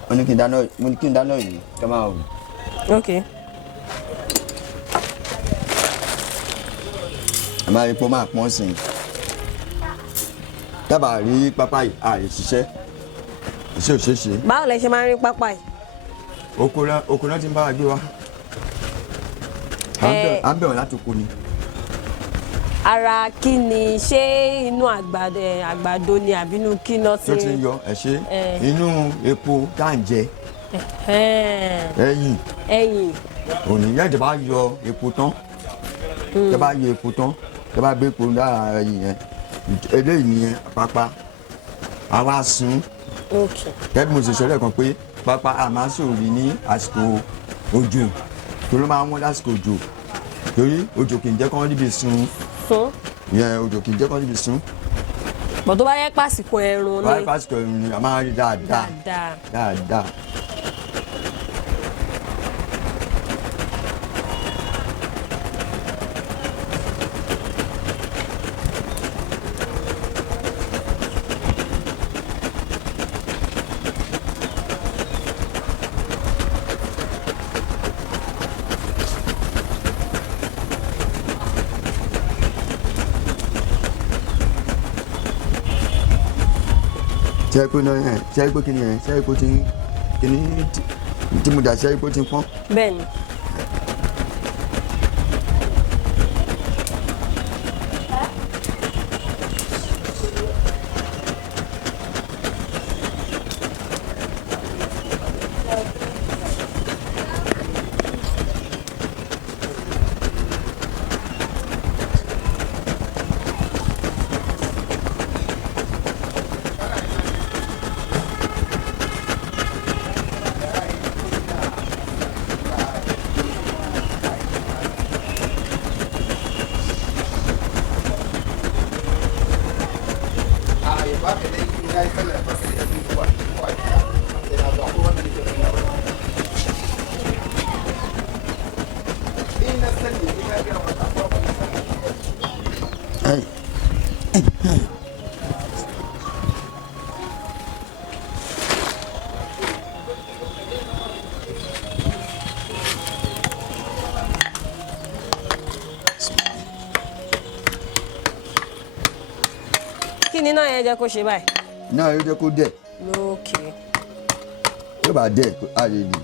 Mo ní kí n dáná yìí ká máa wò. Okay. Ẹ máa rí pé ó máa pọ́n sí i. Dábàá rí pápá yìí ààrẹ ṣiṣẹ́. Iṣẹ́ ò ṣeé ṣe. Báwo lẹ ṣe máa ń rí pápá yìí? Oko náà ti ń bá wa gbé wa. À ń bẹ̀rẹ̀ láti oko ni. Ara kí ni ṣé inú àgbàdo ni àbí inú kí náà Tó ti ń yọ inú epo tá à ń jẹ. Ẹ̀yìn. Òní yẹn tẹ́ bá yọ epo tán. Tẹ́ bá yọ epo tán. Tẹ́ bá gbé epo lára ẹ̀yìn yẹn. Eléyìí ni pápá. A wá sun. Kẹ́bí mo ṣe sọ lẹ́ẹ̀kan pé pápá a máa ń sòrí ní àsìkò òjò. Torí ó máa ń wọ́n lásìkò òjò. Torí òjò kì í jẹ́ kán níbi sun. Yẹn òjò kì í jẹ́ kán níbi sun. Bọ̀ tó bá yẹ pàsìkò ẹ̀rùn ni. Bá yẹ pàsìkò ẹ̀rùn ni a máa rí dáadáa. Ṣé ẹ pé náà yẹn ṣé ẹ pé kí ni yẹn ṣé ẹ pé tí mo dà ṣé ẹ pé tí ń pọ́n. Bẹ́ẹ̀ni. Kí ni náà yẹn jẹ́ kó ṣe báyìí? Náà yóò jẹ́ kó dẹ̀. Okay. Yóò bá dẹ̀ a lè lù.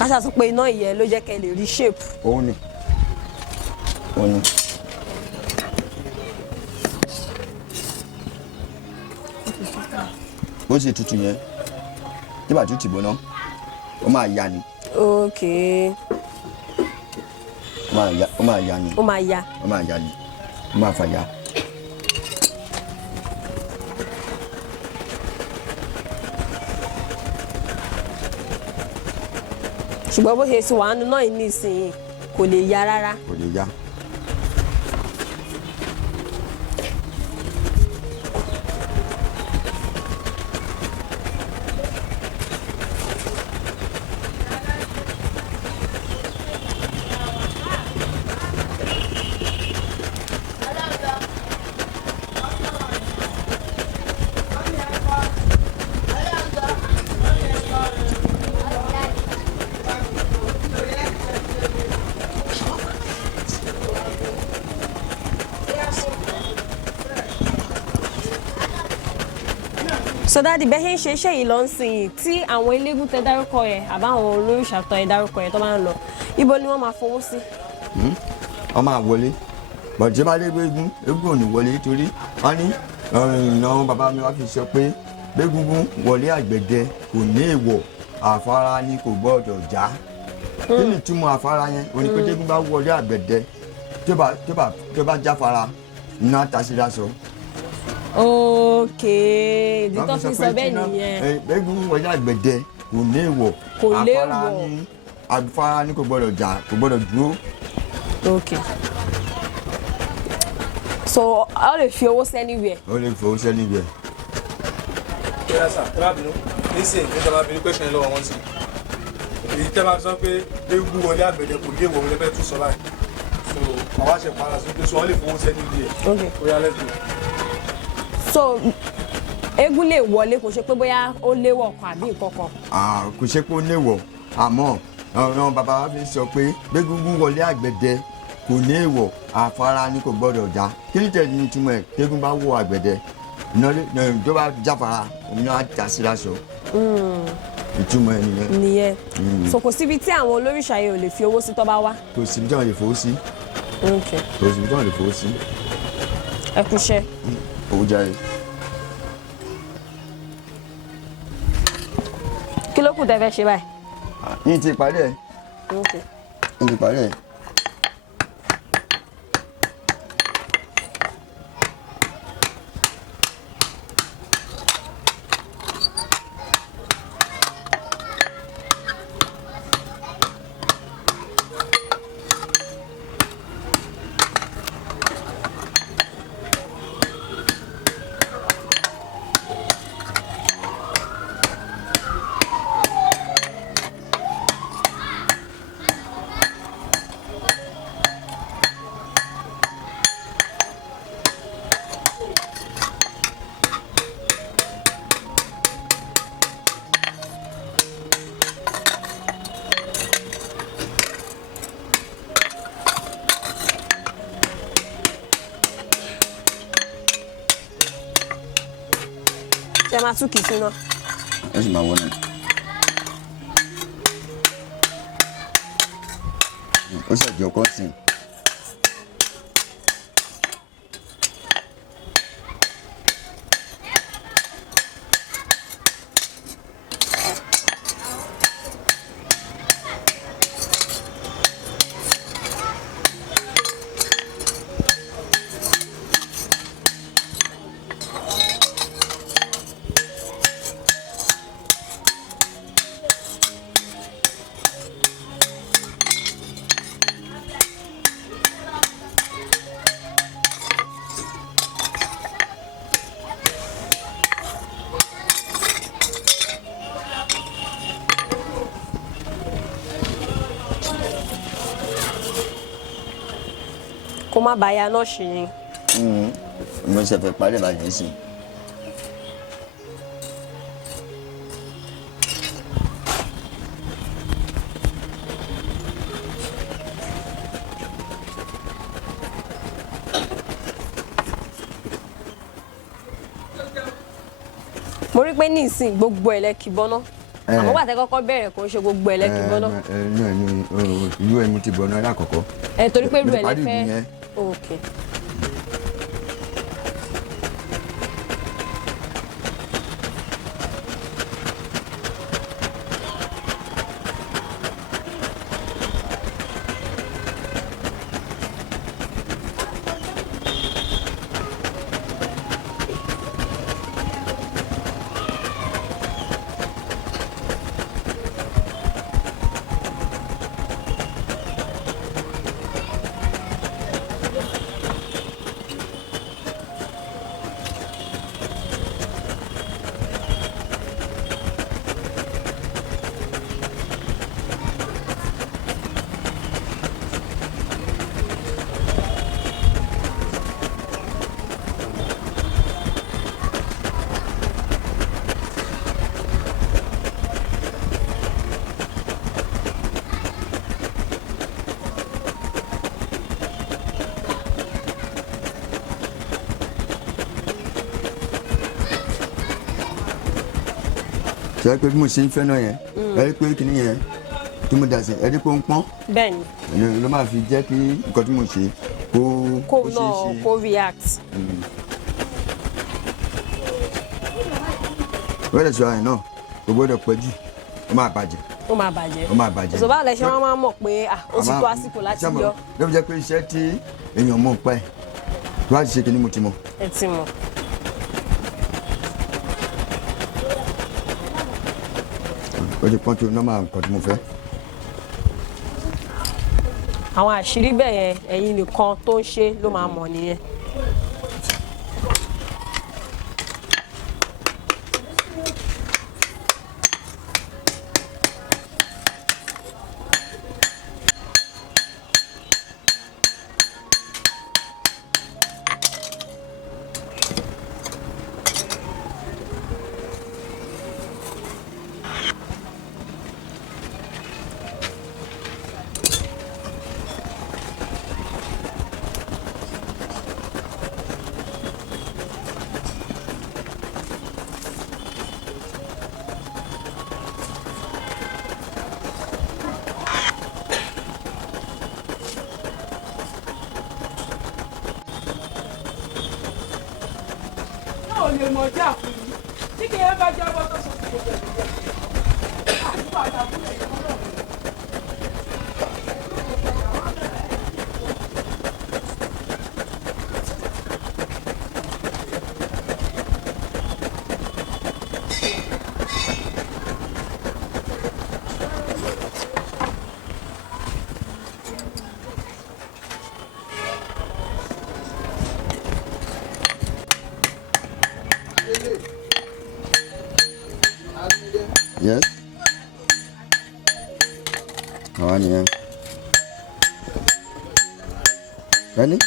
káṣá sọ pé iná ìyẹn ló jẹ́ kẹ́ lè rí shape. òun ni ó sì tutù yẹn tí bá tutù bọ́ná ó máa ya ni. ok. ó máa ya ni. ó máa ya. ó máa ya ni ó máa fà ya. ṣùgbọ́n bó ṣe ti wà nínú náà nísìnyí kò lè ya rárá. kò lè ya. so dáàdi bẹ́ẹ̀ ṣe ń ṣe iṣẹ́ yìí lọ ń sìn yìí tí àwọn eléégún tẹ dárúkọ yẹn àbáwọn olóríṣà tọ ẹ dárúkọ yẹn tó máa ń lọ ibo ni wọ́n máa fowó sí. wọ́n máa wọlé bọ̀dé bá dé gbégún eégún ò ní wọlé torí wọ́n ní ìnáwó bàbá mi wá fi sọ pé gbégún wọlé àgbẹ̀dẹ kò ní èèwọ̀ àfárá ni kò gbọ́dọ̀ já kí ni ìtumọ̀ àfárá yẹn òní pé gbégún bá wọlé àgbẹ̀dẹ tó bá jáfara iná tasíra sọ. ok ìdí tó fi sọ bẹ́ẹ̀ nìyẹn. gbégún wọlé àgbẹ̀dẹ kò ní èèwọ̀ àfárá ni kò gbọ́dọ̀ já kò gbọ́dọ̀ dúró. ok so a lè fi owó sẹ́ni wẹ̀. ó lè fi owó sẹ́ni wẹ̀. kíá sà tẹ́ bá bínú nísìnyí ní tẹ́ bá bínú pé ṣẹlẹ̀ lọ́wọ́ wọn sí èyí tẹ́ bá sọ pé eégún wọlé àgbẹ̀dẹ kò dé ìwọ̀n lẹ́fẹ̀ẹ́ tún sọ báyìí so àwa ṣe para sí pé so wọ́n lè fowó sẹ́ni wẹ̀. ok ó yá lẹ́sìn. so eégún lè wọlé kò ṣe pé bóyá ó léwọ̀ kan àbí nǹkan kan. kò ṣe pé ó léwọ̀ àmọ́ ọ̀ràn bàbá wa fi sọ pé gbégún wọlé àgbẹ̀dẹ kò ní èèwọ̀ àfárá ni kò gbọ́dọ̀ já kí ni tẹ̀lé ní ìtumọ̀ ẹ̀ gbégún bá wọ àgbẹ̀dẹ tó bá jáfara òmìnira á já sí láṣọ ìtumọ̀ ẹ̀ nìyẹn. nìyẹn so kò síbi tí àwọn olóríṣà yẹn ò lè fi owó sí tó bá wá. kò síbi tí wọ́n lè fowó sí. ok kò síbi tí wọ́n lè fowó sí. ẹ kúṣẹ́. owó jáde. kí ló kù tẹ́ fẹ́ ṣe báyìí. yín ti parí ẹ̀. ok yín ti parí ẹ̀. ṣe máa tún kìí sínú. ẹ sì máa wọ náà. ó ṣàjọ ọkọ sí i. kó má bàa ya náà ṣì ni. mo ṣe fẹ́ parí ìbàjẹ́ sí i. mo rí pé ní ìsìn gbogbo ẹ̀ lẹ́kì bọ́ná. àmọ́ gbàtẹ́ kọ́kọ́ bẹ̀rẹ̀ kò ń ṣe gbogbo ẹlẹ́kì bọ́ná. náà ni ìlú ẹ̀ mo ti bọ̀ náà lákọ̀ọ́kọ́. Torí pé ìlú ẹ̀ Parí ìlú lẹ́fẹ́. yẹn. Okay. ṣe pé bí mo ṣe ń fẹ́ náà yẹn ẹ rí pé kìnìún yẹn tí mo dà sí ẹ rí pé ó ń pọ́n Bẹ́ẹ̀ni, ló máa fi jẹ́ kí nǹkan tí mo ṣe kó náà kó react. wẹ́rẹ̀ sọ àyìn náà kò gbọ́dọ̀ pẹ́ jù ó máa bàjẹ́. Ó máa bàjẹ́. Ó máa bàjẹ́. Ìṣòbá lẹ ṣe wọ́n máa mọ̀ pé ó ti tó àsìkò láti yọ. ló fi jẹ́ pé iṣẹ́ tí èèyàn mọ̀ pa ẹ̀ tó bá ti ṣe kí ni mo ti mọ̀. Ẹ ti mọ̀. ó ti pọ́n tó nọ́mà nǹkan tí mo fẹ́. Àwọn àṣírí bẹ́ẹ̀ yẹn ẹ̀yin nìkan tó ń ṣe ló máa mọ̀ nìyẹn. lè mọ̀ jà fún yín tí kì í bá jábọ́ tó sọ fún gbogbo ẹ̀jẹ̀ àdúrà àtàkùn ẹ̀jẹ̀ náà. Yes. How are you? Ready?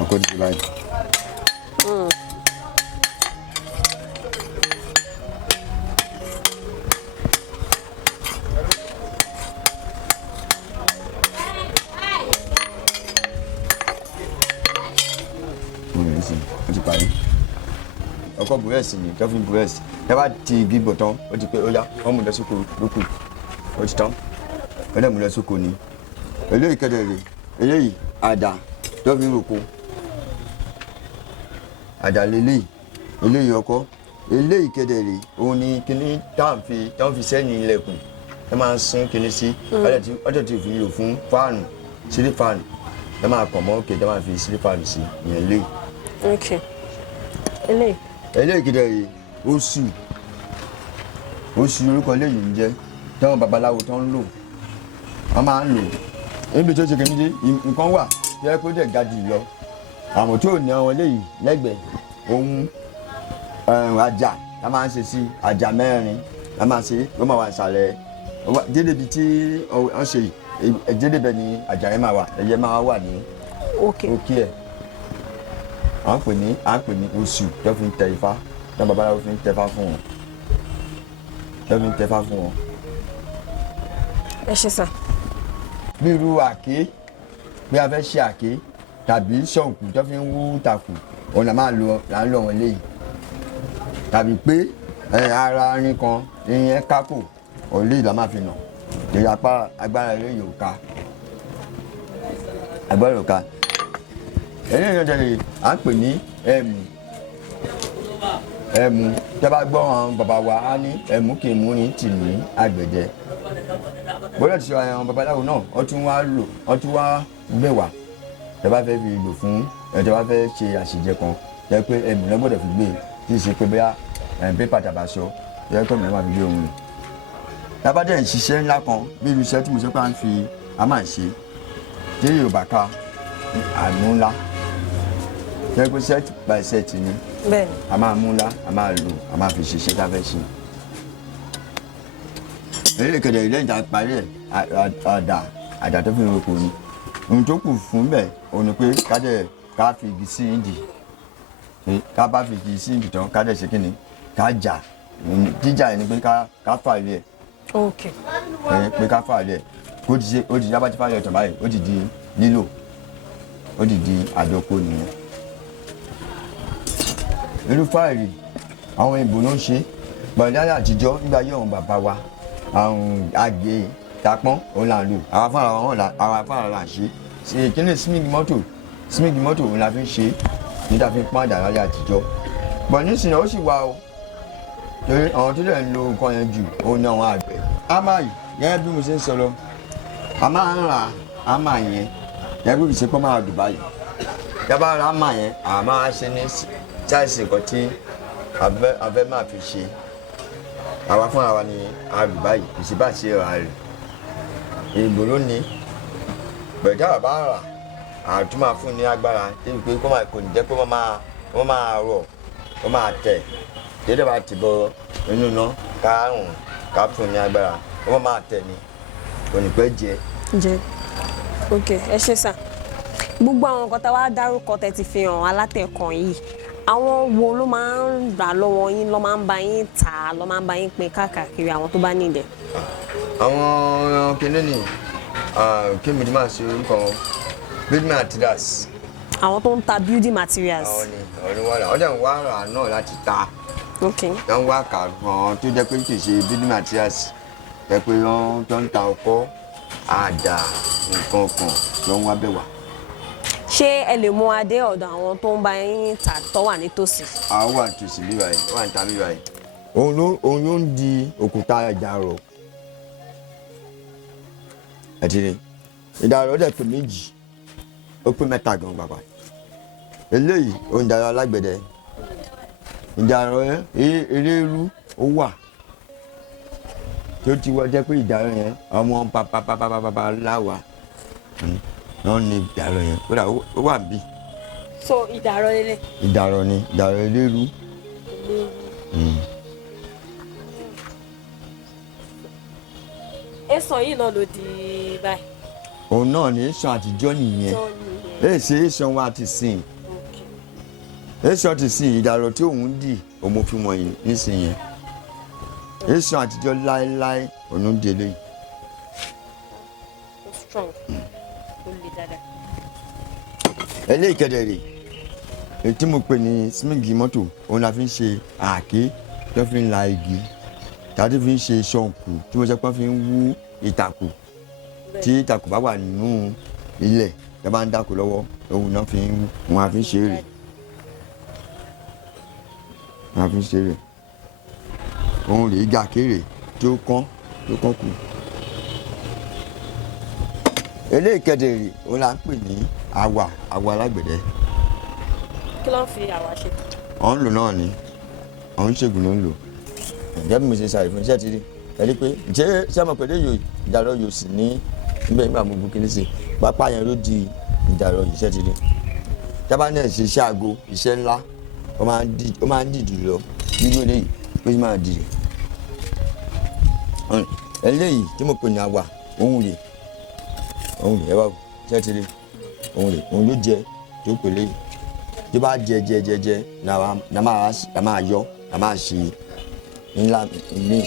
According to life. Ọkọ búrẹ́sì ni kẹfìn búrẹ́sì ẹ bá ti igi bọ̀ tán ó ti pé ó yá wọ́n mú lọ sóko lókù ó ti tán ó dẹ̀ mú lọ sóko ni eléyìí kẹ̀dẹ̀ rè eléyìí àdá tó fi ń roko àdá lélẹ́yìí eléyìí ọkọ eléyìí kẹ̀dẹ̀ rè òun ni kíní táwọn fi sẹ́yìn ilẹ̀kùn ẹ máa ń sún kíní sí ọjọ́ tí fi lò fún fáànù sílí fáànù ẹ máa kàn mọ́ òkè ẹ máa fi sílí fáànù sí ìyẹn lé. ok eléyìí. eléyìí kìdẹ̀ yìí oṣù orúkọ eléyìí ń jẹ́ táwọn babaláwo tó ń lò wọ́n máa ń lò níbi tó ṣe kìíní nǹkan wà tí ẹ kó dẹ̀ ga jù lọ àmọ́ tó ní àwọn eléyìí lẹ́gbẹ̀ẹ́ ohun àjà la máa ń ṣe sí àjà mẹ́rin la máa ṣe ló máa wà ìsàlẹ̀ dédébi tí wọ́n ṣe dédébẹ̀ ni àjà yẹn máa wà ẹ̀yẹ máa wà ní òkè ẹ̀ à ń pè ní oṣù tó fi ń tẹ ifá tó babaláwo fi ń tẹfá fún wọn tó fi ń tẹfá fún wọn. ẹ ṣe sà bí irú àké bí a fẹ́ ṣe àké tàbí ṣọ̀ǹkù tó fi ń wú takù òun là ń lò wọ́n léyìí tàbí pé ara irin kan irin yẹn kákò òun léyìí la máa fi nà èyí apá agbára eléyìí ò ká agbára ò ká eléyìí náà tẹ̀lé à ń pè ní ẹmu tẹ́ bá gbọ́ àwọn bàbá wa á ní ẹmu kì í mú ní tì ní àgbẹ̀dẹ bọ́dọ̀ ti sọ àwọn babaláwo náà wọ́n tún wá gbé wá tẹ́ bá fẹ́ fi lò fún tẹ́ bá fẹ́ ṣe àṣejẹ kan tẹ́ pé ẹmu náà gbọ́dọ̀ fi gbé kí n ṣe pé bóyá pépà tàbá aṣọ tẹ́ pé mìíràn máa fi gbé ohun rẹ̀ tábàdẹ̀ ń ṣiṣẹ́ ńlá kan bí irú iṣẹ́ tí mo sọ pé a máa ń ṣe tí Yorùbá ká àmú ńlá tẹ́ pé set by set ni a máa mú ńlá a máa lò a máa fi ṣiṣẹ́ tá a fẹ́ ṣe eré kẹ̀dẹ̀ ilé ìjà parí ẹ̀ àdà tó fi ń roko ni ohun tó kù fún bẹ́ẹ̀ òun ni pé ká fi igi sí ìdì ká bá fi igi sí ìdì tán ká dẹ̀ ṣe kí ni ká jà jíjà yẹn ni pé ká fà ilé ẹ̀ pé ká fà ilé ẹ̀ ó ti yábá tí fà ilé ẹ̀ tàn báyìí ó ti di lílò ó ti di àjọpọ̀ nìyẹn irú fáìrì àwọn ìbò ló ń ṣe gbọ̀dọ̀ àtijọ́ nígbà yóò hàn bàbá wa àwọn àgbè tapọ́n òun là ń lò àwọn afárá là ń ṣe ìkíni símìgì mọ́tò òun la fi ń ṣe níta fi ń pọ́n àdá láyé àtijọ́ bọ̀ nísìnyí ó sì wà o torí àwọn tó lè ń lo nǹkan yẹn jù òun ní àwọn àgbẹ̀ àmà yìí gẹ́gẹ́ bí mo ṣe ń sọ lọ a máa ń ra àmà yẹn gẹ́gẹ́ bí mo ṣe pọ́n máa dùn báyìí yàrá ra àmà yẹn a máa ṣe ní ṣáìsì nǹkan tí a fẹ́ máa fi ṣe àwa fúnra wa ni àrùn báyìí kì í ṣe bá ṣe ra rẹ̀ èèbò ló ní bẹ̀rẹ̀ táwa bá rà àtún máa fún ní agbára débi pé kò ní jẹ́ pé wọ́n máa rọ̀ wọ́n máa tẹ̀ dédé bá ti bọ inú iná kárùn ká fún ní agbára wọ́n máa tẹ̀ ni kò ní pẹ́ jẹ. ok ẹ ṣe sà gbogbo àwọn nǹkan tá a wá dárúkọ tẹ́ ti fi hàn alátẹ̀kàn yìí àwọn wo ló máa ń rà lọ́wọ́ yín ló máa ń bá yín tà á ló máa ń bá yín pín káàkiri àwọn tó bá nílẹ̀. àwọn kìnìún ni kí mi ti máa ṣe orúkọ wọn building materials. àwọn tó ń ta building materials. àwọn ni wọ́n dẹ̀ ń wá rà náà láti ta. ok wọ́n ń wá kà kan tó jẹ́ pé kì í ṣe building materials jẹ́ pé wọ́n tó ń ta ọkọ́ àdá nǹkan kan ló ń wá bẹ̀ wá. ṣé ẹ lè mú adé ọ̀dọ̀ àwọn tó ń bá yín tà tó wà nítòsí. àwọn wà nítòsí bí báyìí wà níta bí báyìí. òun ló ń di òkúta ìdàrọ̀ ẹtì ni ìdàrọ̀ dẹ̀ pé méjì ó pé mẹ́ta gan bàbá eléyìí òun ìdàrọ̀ alágbẹ̀dẹ ìdàrọ̀ eléérú ó wà tó ti wọ́n jẹ́ pé ìdàrọ̀ yẹn ọmọ bàbá láwà náà ní ìdàrọ̀ yẹn kódà ó wà bí. so ìdàrọ̀ lélẹ̀. ìdàrọ̀ ni ìdàrọ̀ eléérú. èso yìí náà ló di báyìí. òun náà ní èso àtijọ́ nìyẹn èsì èso wa ti sìn èso ti sìn ìdàrọ̀ tí òun dì òun fi wọ̀nyí nísìnyẹn èso àtijọ́ láéláé òun délé. strong ó le dáadáa. eléyìí kẹ̀dẹ̀rẹ̀ èyí tí mo pè ní símìgì mọ́tò òun la fi ń ṣe àáké tó fi ń la igi tàbí fi ń ṣe ṣọ̀ǹkù tí mo ṣe pé fi ń wú ìtàkù tí ìtàkù bá wà nínú ilẹ̀ tí a bá ń dáko lọ́wọ́ òun náà fi ń wọn àfi ń ṣe rè wọn àfi ń ṣe rè òun rè é ga kéré tó kán kù. eléyìí kẹ̀dẹ̀rẹ̀ òun la ń pè ní àwà alágbẹ̀dẹ. kí ló ń fi àwa ṣe. ọ̀hún lò náà ni ọ̀hún ṣègùn ló ń lò ǹjẹ́ bí mo ṣe ṣàìfún iṣẹ́ ti rí ẹ rí pé ṣé ọmọ pẹ̀lú ìdàrọ̀ yóò sì ní nígbà mo bu kíní sí pápá yẹn ló di ìdàrọ̀ yìí iṣẹ́ ti rí jábá náà ṣe iṣẹ́ aago iṣẹ́ ńlá ó máa ń dìdì lọ nínú eléyìí pé ó máa dìrì eléyìí tí mo pè ní àwà òun rè ẹ wá iṣẹ́ ti rí òun ló jẹ tó pè léyìí tó bá jẹ la máa yọ la máa ṣe ńlá mi.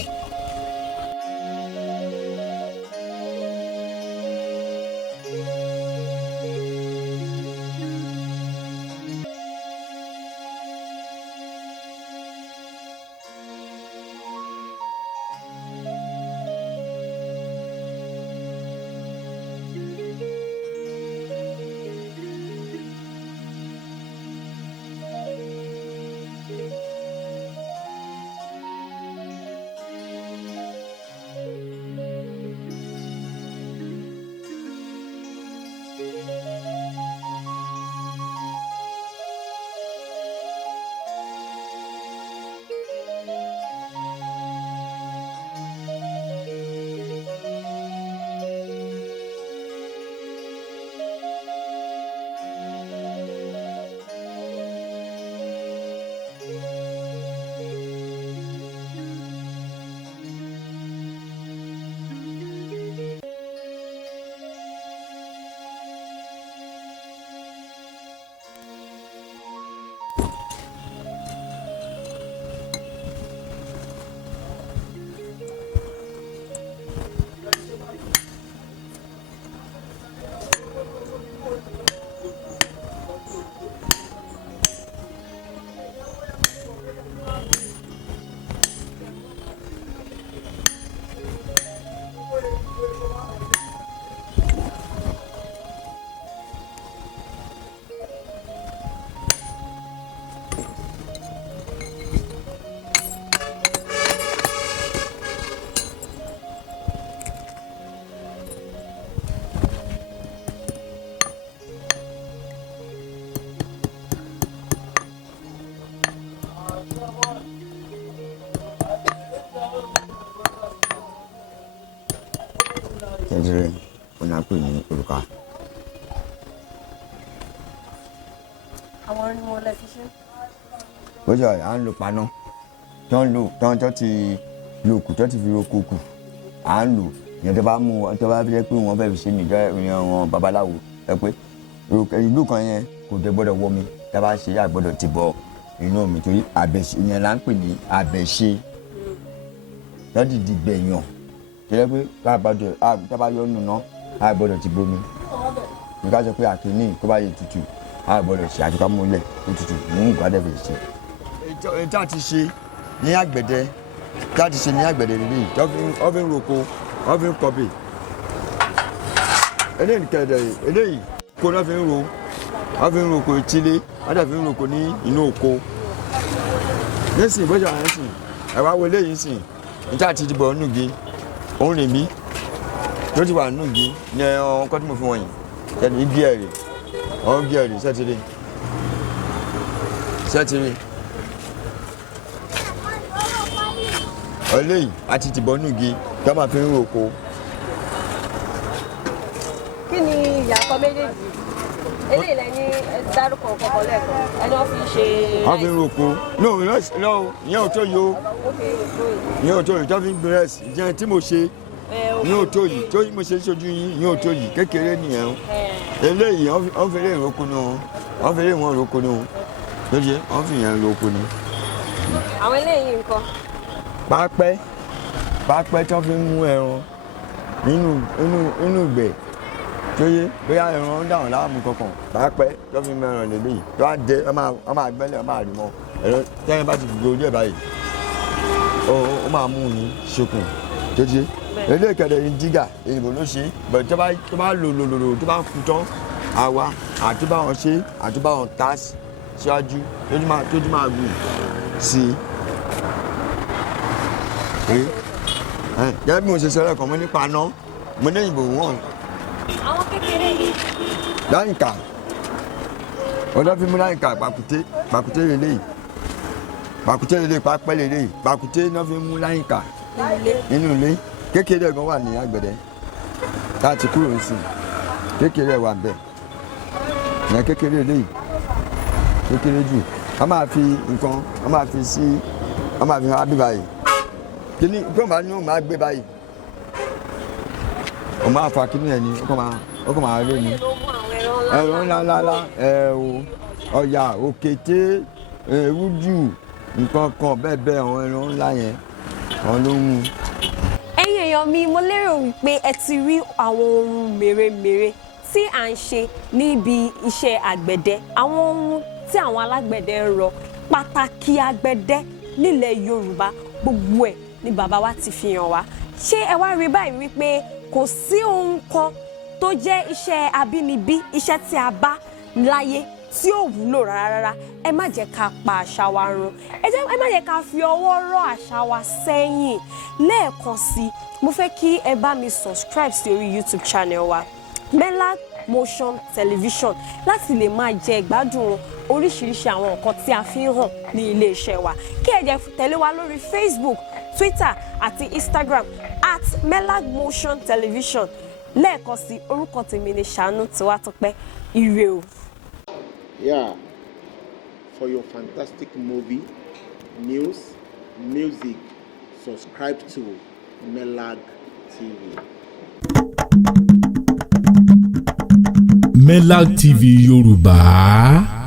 àwọn orin mo lẹ fi ṣe. ó jọ à ń lo paná tó ń lò tó ti lo kù tó ti fi ro kókù à ń lò ìyẹn tó bá mú tó bá jẹ́ pé wọ́n fẹ́ fi ṣe nìjọ́ ìyẹn wọn babaláwo ẹ pé ìlú kan yẹn kò dé gbọ́dọ̀ wọ́ mi tá a bá ṣe yà gbọ́dọ̀ ti bọ inú mi torí àbẹ̀ṣe ìyẹn là ń pè ní àbẹ̀ṣe lọ́dìdì gbẹ̀yàn tó yẹ pé tá a bá yọ nù náà a gbọ́dọ̀ ti bomi nígbà tó pé àkíní kó bá yẹ tutù a gbọ́dọ̀ ṣe àti ká múlẹ̀ tó tutù mú nǹkan dẹ̀ fi ṣe. èyí tá a ti ṣe ní àgbẹ̀dẹ rèé tó fi ń roko wọ́n fi ń kọbè eléyìí kẹ̀dẹ̀ eléyìí kó náà fi ń ro wọ́n fi ń roko etílé wọ́n dẹ̀ fi ń roko ní inú oko nísìnyí bó ṣe wà nísìnyí ẹ wá wo eléyìí sìn níta ti dìbò nùgí òun rè mí tó ti wà nùgí ní ọkọ tí mo fi wọ̀nyí ṣẹ́ni igi ẹ̀rì ọ̀hún igi ẹ̀rì ṣẹ́tìrì eléyìí àti dìbò nùgí tó máa fi ń roko. kí ni ìyàtọ̀ méjèèjì eléyìí lẹ́ni dárúkọ kọ̀ọ̀kan lẹ́ẹ̀kan ẹni wọ́n fi ṣe. wọ́n fi ń roko ìyẹn ò tó yìí o ìyẹn ò tó yìí tó fi ń gbé rẹ́sì ìyẹn tí mo ṣe ìyẹn ò tó yìí tó mo ṣe ṣojú yín ìyẹn ò tó yìí kékeré nìyẹn o eléyìí wọ́n fi lè roko ni o wọ́n fi lè wọ́n roko ni o lóye wọ́n fi yẹn roko ni. àwọn eléyìí nǹkan. pápẹ́ tó fi ń mú ẹran nínú ìgbẹ́ tó yé bóyá ẹran ń dáhùn láàmú kankan pápẹ́ tó fi ń mẹ́ran lélẹ́yìí tó á jẹ ọ máa gbẹ́lẹ̀ ọ máa rí mọ́ ẹ̀rọ tẹ́yìn bá ti fi gbòó díẹ̀ báyìí ó máa mú un ṣokùn tó yé eléyìí kẹ̀dẹ̀ ní jígà èyìnbó ló ṣe bẹ̀rẹ̀ tó bá lò tó bá kú tán àwa àtúbáwọn ṣe àtúbáwọn tá síwájú tójú máa gùn sí i. Gẹ́gẹ́ bí mo ṣe sọ lẹ́kọ̀ọ́ mo nípa ná mo ní ìbò wọn. àwọn kékeré yìí. láyìnká ọjọ́ fi mú láyìnká pàkúté lélẹ́yìí pápẹ́ lélẹ́yìí pàkúté náà fi mú láyìnká nínú ilé kékeré ẹ̀gbọ́n wà ní àgbẹ̀dẹ láti kúrò sí kékeré wà bẹ́ẹ̀ ìyẹn kékeré lélẹ́yìí kékeré jù a máa fi nǹkan a máa fi hàn ábí báyìí kíní kí wọ́n bá ní wọ́n máa gbé báyìí wọ́n máa fa kíní ẹ̀ ní ó kàn máa lé ní ẹ̀rọ ńláńlá ọ̀yà òkété ewúdù nǹkan kan bẹ́ẹ̀ àwọn ẹran ńlá yẹn àwọn ló ń mú. ẹ̀yin èèyàn mi mo lérò wípé ẹ ti rí àwọn ohun mèremère tí à ń ṣe níbi iṣẹ́ àgbẹ̀dẹ àwọn ohun tí àwọn alágbẹ̀dẹ ń rọ pàtàkì àgbẹ̀dẹ nílẹ̀ Yorùbá gbogbo ẹ̀ ni bàbá wa ti fi hàn wá ṣé ẹ wá rí báyìí wípé kò sí ohun kan tó jẹ́ iṣẹ́ abínibí iṣẹ́ tí a bá láyé tí ò wúlò rárá ẹ má jẹ́ ká pa àṣà wa run ẹ má jẹ́ ká fi ọwọ́ rọ́ àṣà wa sẹ́yìn lẹ́ẹ̀kan sí mo fẹ́ kí ẹ bá mi subscribe sí orí YouTube channel wa Melag Motion Television láti lè máa jẹ ìgbádùn oríṣiríṣi àwọn nǹkan tí a fi ń hàn ní iléeṣẹ́ wa kí ẹ jẹ́ tẹ̀lé wa lórí Facebook Twitter àti Instagram @Melag Motion Television lẹ́ẹ̀kan sí orúkọ tèmi ni Ṣàánú Tiwátọ́pẹ́ ire o. Yeah, for your fantastic movie, news, music, subscribe to Melag TV. Melag TV Yorùbá.